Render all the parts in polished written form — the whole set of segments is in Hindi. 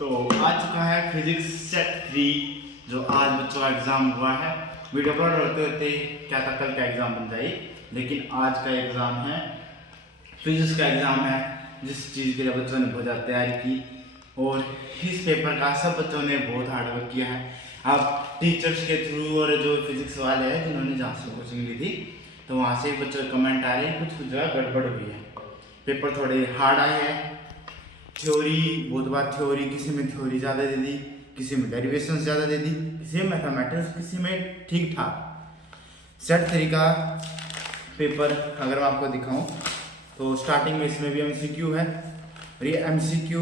तो आ चुका है फिजिक्स सेट 3 जो आज बच्चों का एग्ज़ाम हुआ है। वीडियो अपलोड होते होते क्या था कल का एग्ज़ाम बन जाए, लेकिन आज का एग्ज़ाम है फिजिक्स का एग्ज़ाम है, जिस चीज़ के लिए बच्चों ने बहुत ज़्यादा तैयारी की और इस पेपर का सब बच्चों ने बहुत हार्ड वर्क किया है। अब टीचर्स के थ्रू और जो फिजिक्स वाले हैं जिन्होंने जहाँ से कोचिंग ली थी, तो वहाँ से बच्चों के कमेंट आ रहे हैं कुछ जगह गड़बड़ हुई है, पेपर थोड़े हार्ड आए हैं। थ्योरी बहुत बार थ्योरी किसी में थ्योरी ज़्यादा दे दी, किसी में डेरिवेशन ज़्यादा दे दी, किसी में मैथमेटिक्स, किसी में ठीक ठाक। सेट 3 का पेपर अगर मैं आपको दिखाऊं तो स्टार्टिंग में इसमें भी एमसीक्यू है और ये एमसीक्यू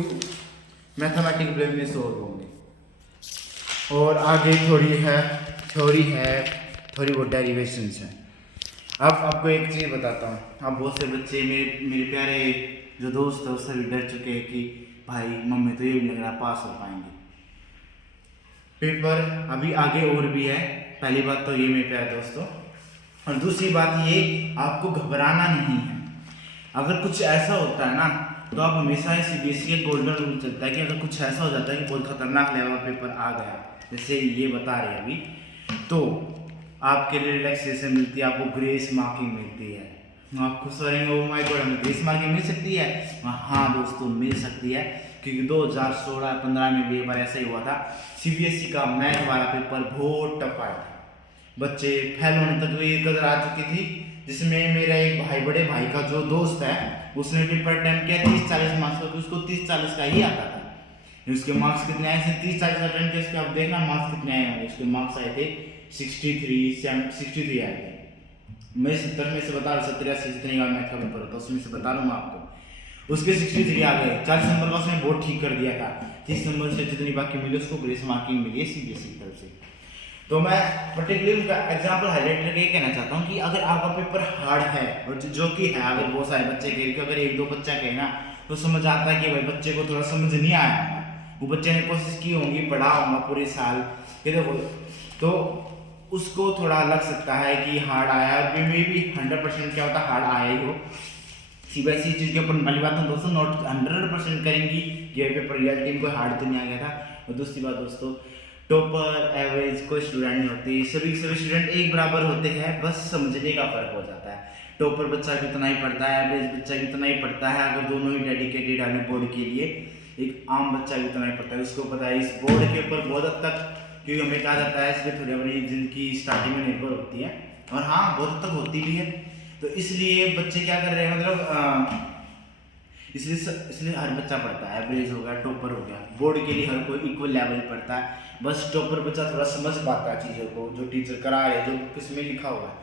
मैथमेटिक्स ब्लेम में सोल्व होंगे और आगे थ्योरी है थोड़ी बहुत डेरिवेशंस है। अब आपको एक चीज़ बताता हूँ, अब बहुत से बच्चे मेरे प्यारे जो दोस्त है उससे भी डर चुके हैं कि भाई मम्मी तो ये भी लग रहा है पास हो पाएंगे। पेपर अभी आगे और भी है, पहली बात तो ये मेरे प्यारे दोस्तों, और दूसरी बात ये आपको घबराना नहीं है। अगर कुछ ऐसा होता है ना तो आप हमेशा सीबीएसई का गोल्डन रूल चलता है कि अगर कुछ ऐसा हो जाता है कि बहुत खतरनाक लेवल पेपर आ गया, जैसे ये बता रहे हैं अभी, तो आपके लिए रिलैक्सेशन मिलती है, आपको ग्रेस मार्किंग मिलती है। आप खुश हो रहेंगे, ओ माय गॉड हमें ग्रेस मार्किंग मिल सकती है। हाँ दोस्तों मिल सकती है, क्योंकि 2016-15 में भी एक बार ऐसा ही हुआ था। सीबीएसई का मैथ वाला पेपर बहुत टफ आया था, बच्चे फेल होने तक भी कदर आ चुकी थी, जिसमें मेरा एक बड़े भाई का जो दोस्त है उसने पेपर अटेम्प्ट किया 30-40 मार्क्स का, उसको 30-40 का ही आता था। उसके मार्क्स कितने आए थे 30-40 अटेम्प्ट किया, इसके आप देखना मार्क्स कितने आए होंगे। उसके मार्क्स आए थे 63 आए थे। मैं 70 में से बता रहा हूँ, 70-80 जितने का मैथ का पेपर होता है उसमें से बता रहा हूँ मैं आपको। उसके 63 आ गए, 40 नंबर का उसने बोर्ड ठीक कर दिया था, 30 नंबर से जितनी बाकी मिली उसको ग्रेस मार्किंग मिली है सीबीएसई की तरफ से। तो मैं पर्टिकुलरली उनका एग्जाम्पल हाईलाइट करके ये कहना चाहता हूँ कि अगर आपका पेपर हार्ड है और जो कि है, अगर बहुत सारे बच्चे कहे कि अगर 1-2 बच्चा कहे ना तो समझ आता है कि भाई बच्चे को थोड़ा समझ नहीं आया, वो बच्चे ने कोशिश की होंगी, पढ़ा होगा पूरे साल, तो उसको थोड़ा लग सकता है कि हार्ड आया है। और मे भी 100% क्या होता है हार्ड आया ही हो। सीबीएसई चीज़ के ऊपर पहली बात तो दोस्तों नोट 100% करेंगी कि ये पेपर रियलिटी में कोई हार्ड तो नहीं आ गया था। और दूसरी बात दोस्तों, टॉपर एवरेज कोई स्टूडेंट नहीं होती, सभी स्टूडेंट एक बराबर होते हैं, बस समझने का फर्क हो जाता है। टॉपर बच्चा भी उतना ही पढ़ता है, एवरेज बच्चा भी उतना ही पढ़ता है, अगर दोनों ही डेडिकेटेड है बोर्ड के लिए। एक आम बच्चा भी उतना ही पढ़ता है, उसको पता है इस बोर्ड के ऊपर बहुत हद तक, क्योंकि हमें कहा जाता है इसलिए थोड़ी अपनी जिंदगी स्टार्टिंग में निर्भर होती है, और हाँ बहुत हद तक होती भी है। तो इसलिए बच्चे क्या कर रहे हैं, मतलब इसलिए हर बच्चा पढ़ता है, एवरेज हो गया, टॉपर हो गया, बोर्ड के लिए हर कोई इक्वल लेवल पढ़ता है। बस टॉपर बच्चा थोड़ा समझ पाता है चीज़ों को, जो टीचर करा रहे हैं, जो बुक्स में लिखा हुआ है।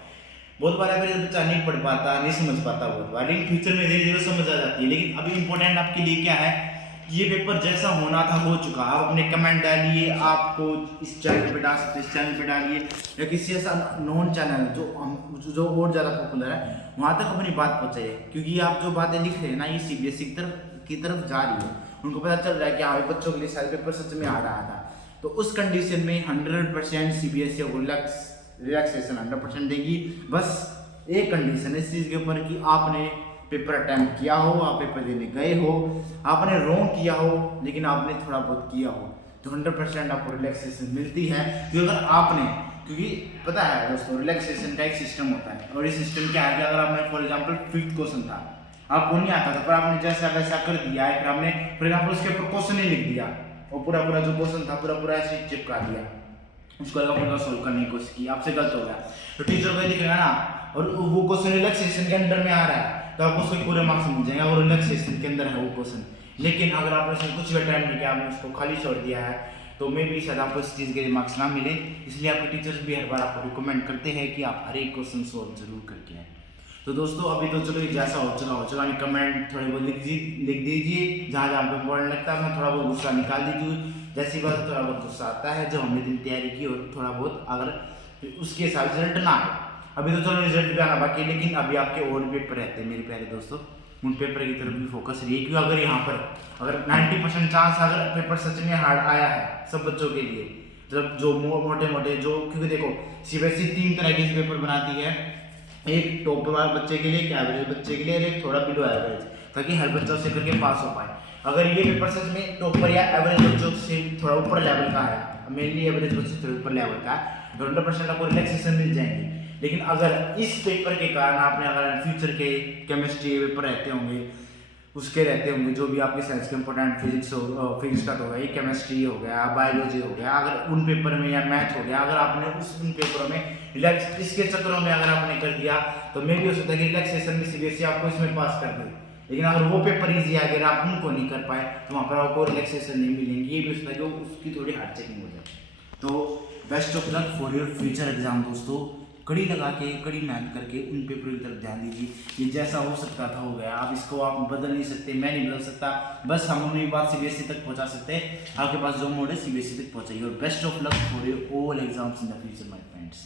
बहुत बार एवरेज बच्चा नहीं पढ़ पाता, नहीं समझ पाता बहुत बार, लेकिन फ्यूचर में धीरे धीरे समझ आ जाती है। लेकिन अभी इंपॉर्टेंट आपके लिए क्या है, ये पेपर जैसा होना था हो चुका। आप अपने कमेंट डालिए, आपको इस चैनल पे डाल सकते, इस चैनल पे डालिए, या किसी ऐसा नॉन चैनल जो और ज़्यादा पॉपुलर है वहाँ तक अपनी बात पहुँचाइए, क्योंकि आप जो बातें लिख रहे हैं ना ये सीबीएसई की तरफ जा रही है, उनको पता चल रहा है कि हाँ बच्चों के लिए सारे पेपर सच में आ रहा था। तो उस कंडीशन में 100% सीबीएसई को रिलैक्सेशन 100% देगी। बस एक कंडीशन है इस चीज़ के ऊपर कि आपने पेपर अटेम्प्ट किया हो, आप पेपर देने गए हो, आपने रॉन्ग किया हो लेकिन आपने थोड़ा बहुत किया हो, तो 100% आपको रिलैक्सेशन मिलती है। क्योंकि अगर आपने, क्योंकि पता है दोस्तों रिलैक्सेशन का एक सिस्टम होता है, और ये सिस्टम क्या है कि अगर आपने फॉर एग्जांपल 5th क्वेश्चन था, आपको नहीं आता था, पर आपने जैसा वैसा कर दिया है, फिर आपने फॉर एग्जाम्पल उसके ऊपर क्वेश्चन ही लिख दिया और पूरा जो क्वेश्चन था पूरा ऐसे चिपका दिया, उसको अलग सोल्व करने की कोशिश की, आपसे गलत हो गया, तो टीचर को दिखेगा ना, और वो क्वेश्चन रिलैक्सेशन के अंडर में आ रहा है तो आपको उसके पूरे मार्क्स मिल जाएंगे, और रिलैक्सेशन के अंदर है वो क्वेश्चन। लेकिन अगर आपने उसमें कुछ भी अटेम्प्ट नहीं किया, आपने उसको खाली छोड़ दिया है, तो मे भी शायद आपको इस चीज़ के लिए मार्क्स ना मिले। इसलिए आपके टीचर्स भी हर बार आपको रिकमेंड करते हैं कि आप हर एक क्वेश्चन सोल्व जरूर करके आए। तो दोस्तों अभी तो चलो जैसा हो चुका कमेंट थोड़े बहुत लिख दीजिए, जहाँ आपको इम्पोर्टेंट लगता है अपना थोड़ा बहुत गुस्सा निकाल दीजिए। जैसी बात थोड़ा बहुत गुस्सा आता है जब हमने दिन तैयारी की और थोड़ा बहुत अगर उसके हिसाब से रिजल्ट ना आए, अभी तो चलो रिजल्ट भी आना बाकी है, लेकिन अभी आपके और पेपर रहते हैं मेरे प्यारे दोस्तों, उन पेपर की तरफ भी फोकस रहिए। क्योंकि अगर यहाँ पर अगर 90% चांस अगर पेपर सच में हार्ड आया है सब बच्चों के लिए, मतलब जो मोटे जो, क्योंकि देखो सीबीएसई 3 तरह के पेपर बनाती है, एक टॉप वाले बच्चे के लिए, एक एवरेज बच्चे के लिए, और एक थोड़ा बिलो एवरेज, ताकि हर बच्चा उसे करके पास हो पाए। अगर ये पेपर सच में टॉपर या एवरेज बच्चों से थोड़ा ऊपर लेवल का आया, मेनली एवरेज बच्चों से थोड़ा ऊपर लेवल का, तो 100% आपको रिलैक्सेशन मिल जाएंगी। लेकिन अगर इस पेपर के कारण आपने अगर फ्यूचर के केमिस्ट्री के पेपर रहते होंगे, उसके रहते होंगे जो भी आपके साइंस के इंपॉर्टेंट, फिजिक्स का तो होगा, केमिस्ट्री हो गया, बायोलॉजी हो गया, अगर उन पेपर में या मैथ हो गया, अगर आपने उन पेपरों में रिलैक्स इसके चक्करों में अगर आपने कर दिया तो मे भी हो सकता है कि रिलैक्सेशन में सीबीएसई आपको इसमें पास कर दे। लेकिन अगर वो पेपर ईजी आ गया, आप उनको नहीं कर पाए तो वहाँ पर आपको रिलैक्सेशन नहीं मिलेंगी, ये भी हो सकता है कि उसकी थोड़ी हार्ड चेकिंग हो जाए। तो best of luck for your future exam दोस्तों। कड़ी लगा के, कड़ी मेहनत करके उन पेपरों की तरफ ध्यान दीजिए। ये जैसा हो सकता था हो गया, अब इसको आप बदल नहीं सकते, मैं नहीं बदल सकता, बस हम अपनी बात सीबीएसई तक पहुंचा सकते हैं। आपके पास जो मोड है सीबीएसई तक पहुंचाइए। और best of luck for your all exams in the future my friends.